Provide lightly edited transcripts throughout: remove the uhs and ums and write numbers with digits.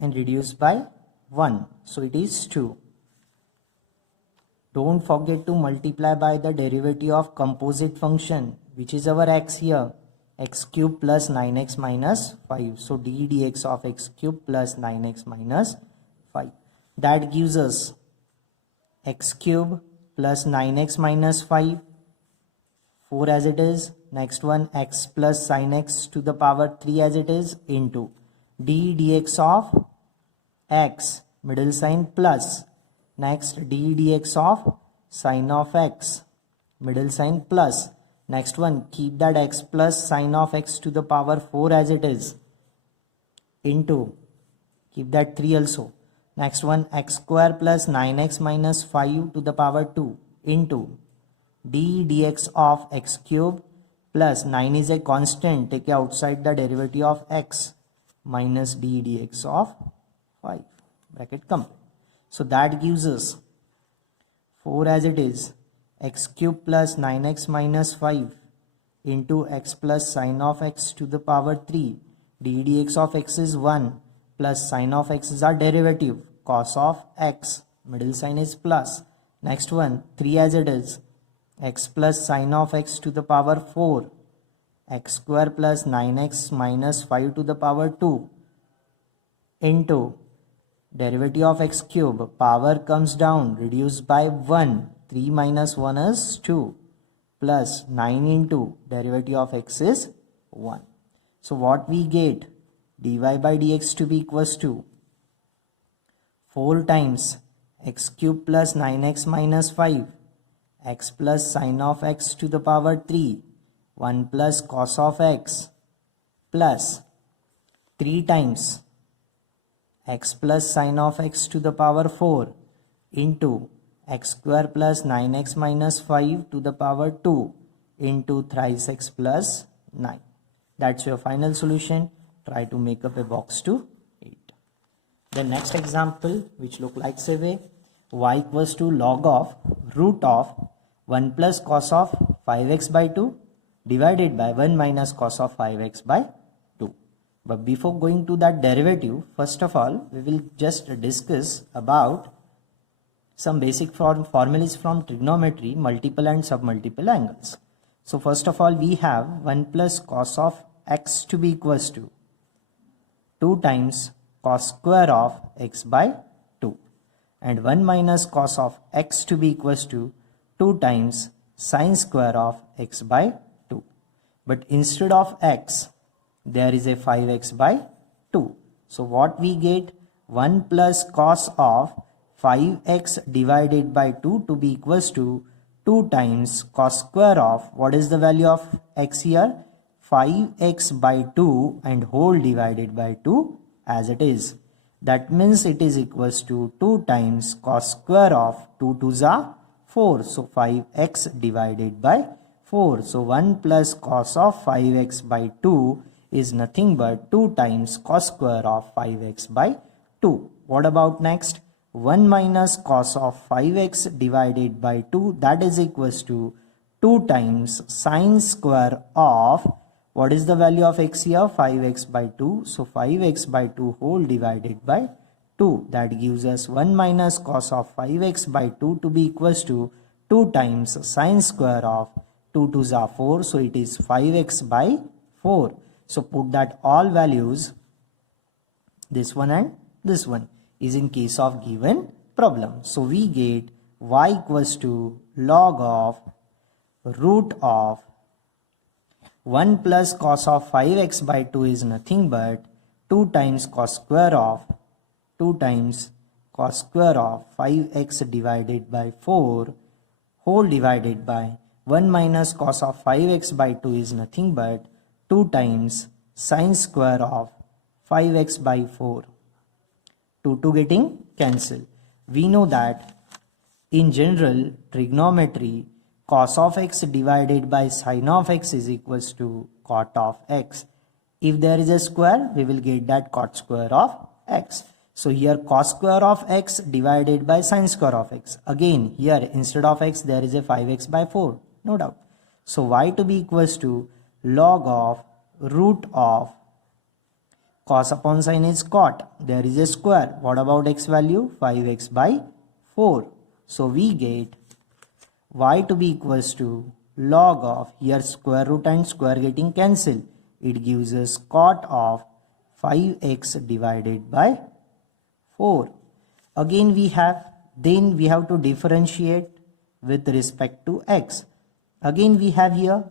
and reduce by 1. So it is 2. Don't forget to multiply by the derivative of composite function, which is our x here, x cube plus 9x minus 5. So d dx of x cube plus 9x minus 5. That gives us x cube plus 9x minus 5, 4 as it is. Next one, x plus sin x to the power 3 as it is, into d dx of x, middle sign plus. Next, d dx of sine of x, middle sign plus. Next one, keep that x plus sine of x to the power 4 as it is, into, keep that 3 also. Next one, x square plus 9x minus 5 to the power 2, into d dx of x cube plus 9 is a constant, take outside the derivative of x, minus d dx of 5, bracket complete. So that gives us 4 as it is, x cube plus 9x minus 5 into x plus sine of x to the power 3, d dx of x is 1, plus sine of x is our derivative, cos of x, middle sign is plus. Next one, 3 as it is, x plus sine of x to the power 4, x square plus 9x minus 5 to the power 2, into derivative of x cube, power comes down, reduced by 1, 3 minus 1 is 2, plus 9 into derivative of x is 1. So what we get, dy by dx to be equals to 4 times x cube plus 9x minus 5, x plus sine of x to the power 3, 1 plus cos of x, plus 3 times x plus sine of x to the power 4 into x square plus 9x minus 5 to the power 2 into thrice x plus 9. That's your final solution. Try to make up a box to 8. The next example, which look like say way, y equals to log of root of 1 plus cos of 5x by 2 divided by 1 minus cos of 5x by 2. But before going to that derivative, first of all, we will just discuss about some basic formulas from trigonometry, multiple and submultiple angles. So first of all, we have 1 plus cos of x to be equals to 2 times cos square of x by 2, and 1 minus cos of x to be equals to 2 times sine square of x by 2. But instead of x, there is a 5x by 2. So what we get, 1 plus cos of 5x divided by 2 to be equals to 2 times cos square of, what is the value of x here? 5x by 2 and whole divided by 2 as it is. That means it is equals to 2 times cos square of 2 2s are 4. So 5x divided by 4. So 1 plus cos of 5x by 2 is nothing but 2 times cos square of 5x by 2. What about next? 1 minus cos of 5x divided by 2, that is equals to 2 times sine square of, what is the value of x here? 5x by 2. So 5x by 2 whole divided by 2. That gives us 1 minus cos of 5x by 2 to be equals to 2 times sine square of 2 2s are 4. So it is 5x by 4. So put that all values, this one and this one, is in case of given problem. So we get y equals to log of root of 1 plus cos of 5x by 2 is nothing but 2 times cos square of 5x divided by 4 whole divided by 1 minus cos of 5x by 2 is nothing but 2 times sine square of 5x by 4. 2 getting cancelled. We know that in general trigonometry, cos of x divided by sine of x is equals to cot of x. If there is a square, we will get that cot square of x. So here cos square of x divided by sine square of x. Again here instead of x there is a 5x by 4, no doubt. So y to be equals to log of root of Cos upon sin is cot. There is a square. What about x value? 5x by 4. So we get y to be equals to log of, here square root and square getting cancel. It gives us cot of 5x divided by 4. Again we have to differentiate with respect to x. Again we have here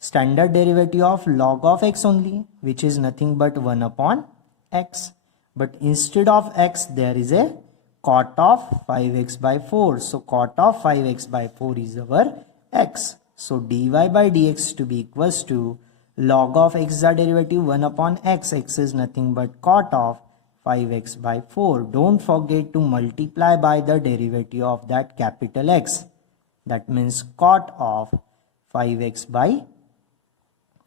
standard derivative of log of x only, which is nothing but 1 upon x. But instead of x, there is a cot of 5x by 4. So cot of 5x by 4 is our x. So dy by dx to be equals to log of x is the derivative 1 upon x. X is nothing but cot of 5x by 4. Don't forget to multiply by the derivative of that capital X. That means cot of 5x by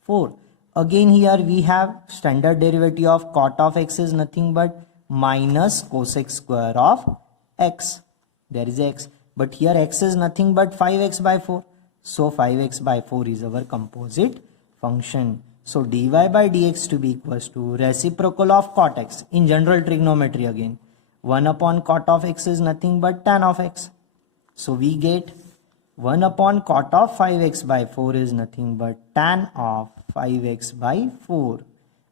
4. Again here we have standard derivative of cot of x is nothing but minus cosec square of x. There is x. But here x is nothing but 5x by 4. So 5x by 4 is our composite function. So dy by dx to be equals to reciprocal of cot x. In general trigonometry again, 1 upon cot of x is nothing but tan of x. So we get 1 upon cot of 5x by 4 is nothing but tan of 5x by 4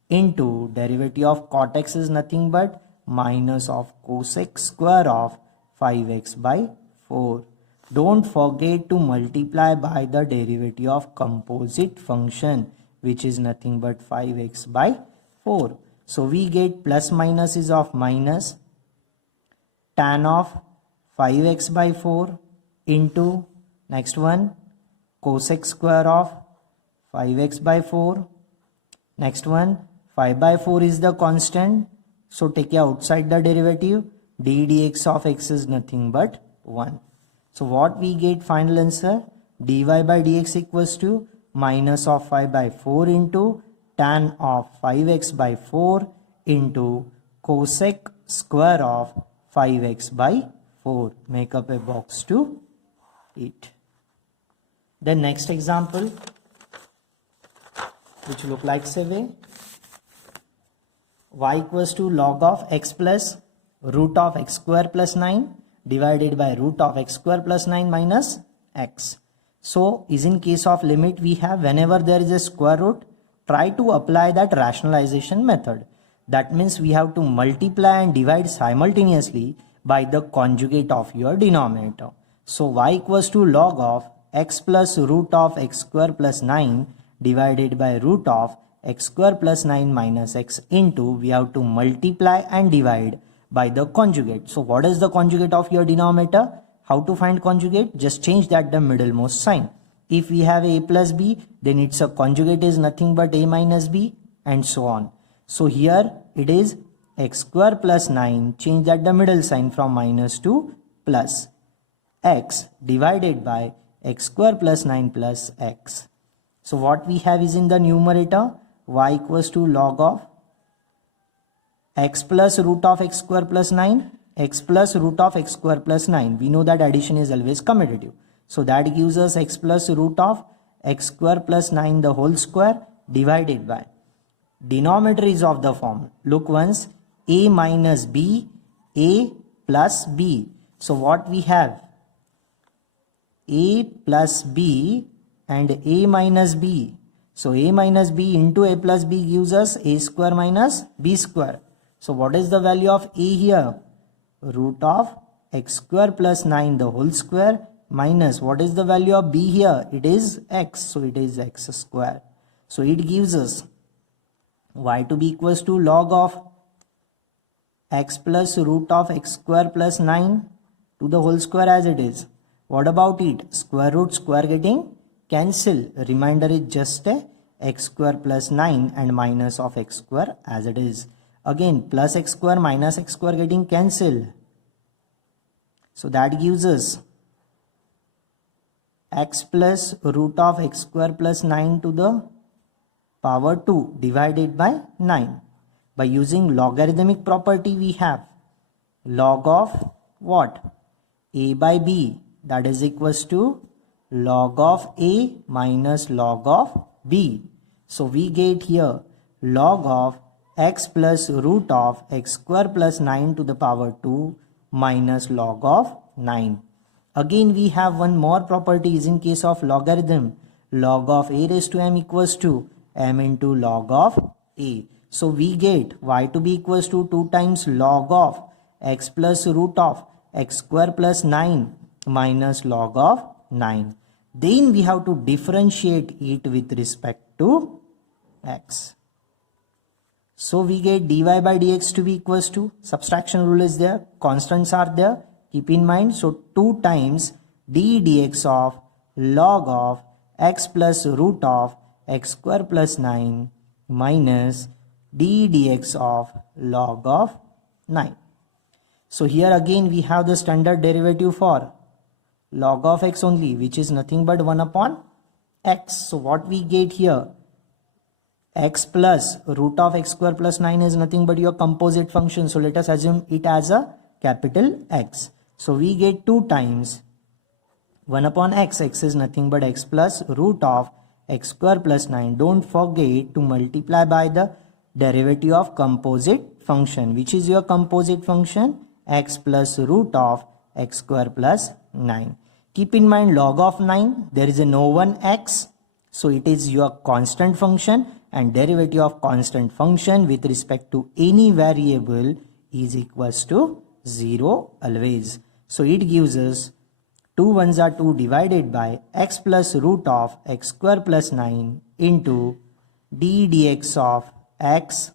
into derivative of cot x is nothing but minus of cosec square of 5x by 4. Don't forget to multiply by the derivative of composite function, which is nothing but 5x by 4. So we get plus minus is of minus tan of 5x by 4 into next one cosec square of 5x by 4. Next one 5 by 4 is the constant. So take outside the derivative. D dx of x is nothing but 1. So what we get final answer? Dy by dx equals to minus of 5 by 4 into tan of 5x by 4 into cosec square of 5x by 4. Make up a box to it. The next example, which look like say way, y equals to log of x plus root of x square plus 9 divided by root of x square plus 9 minus x. So is in case of limit we have whenever there is a square root, try to apply that rationalization method. That means we have to multiply and divide simultaneously by the conjugate of your denominator. So y equals to log of x plus root of x square plus 9 divided by root of x square plus 9 minus x into, we have to multiply and divide by the conjugate. So what is the conjugate of your denominator? How to find conjugate? Just change that the middlemost sign. If we have a plus b, then its a conjugate is nothing but a minus b and so on. So here it is x square plus 9, change that the middle sign from minus to plus, x divided by x square plus 9 plus x. So what we have is in the numerator y equals to log of x plus root of x square plus 9, x plus root of x square plus 9. We know that addition is always commutative. So that gives us x plus root of x square plus 9 the whole square divided by, denominator is of the form, look once, a minus b, a plus b. So what we have? A plus b and a minus b. So a minus b into a plus b gives us a square minus b square. So what is the value of a here? Root of x square plus 9 the whole square minus, what is the value of b here? It is x. So it is x square. So it gives us y to be equals to log of x plus root of x square plus 9 to the whole square as it is. What about it? Square root square getting cancel. Remainder is just a x square plus 9 and minus of x square as it is. Again plus x square minus x square getting cancel. So that gives us x plus root of x square plus 9 to the power 2 divided by 9. By using logarithmic property we have log of what? A by b, that is equals to log of a minus log of b. So we get here log of x plus root of x square plus 9 to the power 2 minus log of 9. Again we have one more properties in case of logarithm. Log of a raised to m equals to m into log of a. So we get y to be equals to 2 times log of x plus root of x square plus 9 minus log of 9. Then we have to differentiate it with respect to x. So we get dy by dx to be equals to, subtraction rule is there, constants are there, keep in mind. So 2 times d dx of log of x plus root of x square plus 9 minus d dx of log of 9. So here again we have the standard derivative for log of x only, which is nothing but 1 upon x. So what we get here, x plus root of x square plus 9 is nothing but your composite function. So let us assume it as a capital X. So we get 2 times 1 upon x. X is nothing but x plus root of x square plus 9. Don't forget to multiply by the derivative of composite function. Which is your composite function? X plus root of x square plus 9. Keep in mind log of 9, there is a no one x. So it is your constant function, and derivative of constant function with respect to any variable is equals to 0 always. So it gives us 2 ones are 2 divided by x plus root of x square plus 9 into d dx of x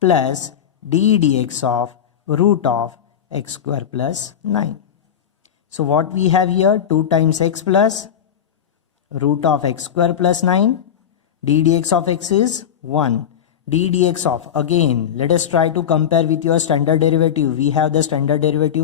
plus d dx of root of x square plus 9. So what we have here, 2 times x plus root of x square plus 9, d dx of x is 1. d dx of, again let us try to compare with your standard derivative. We have the standard derivative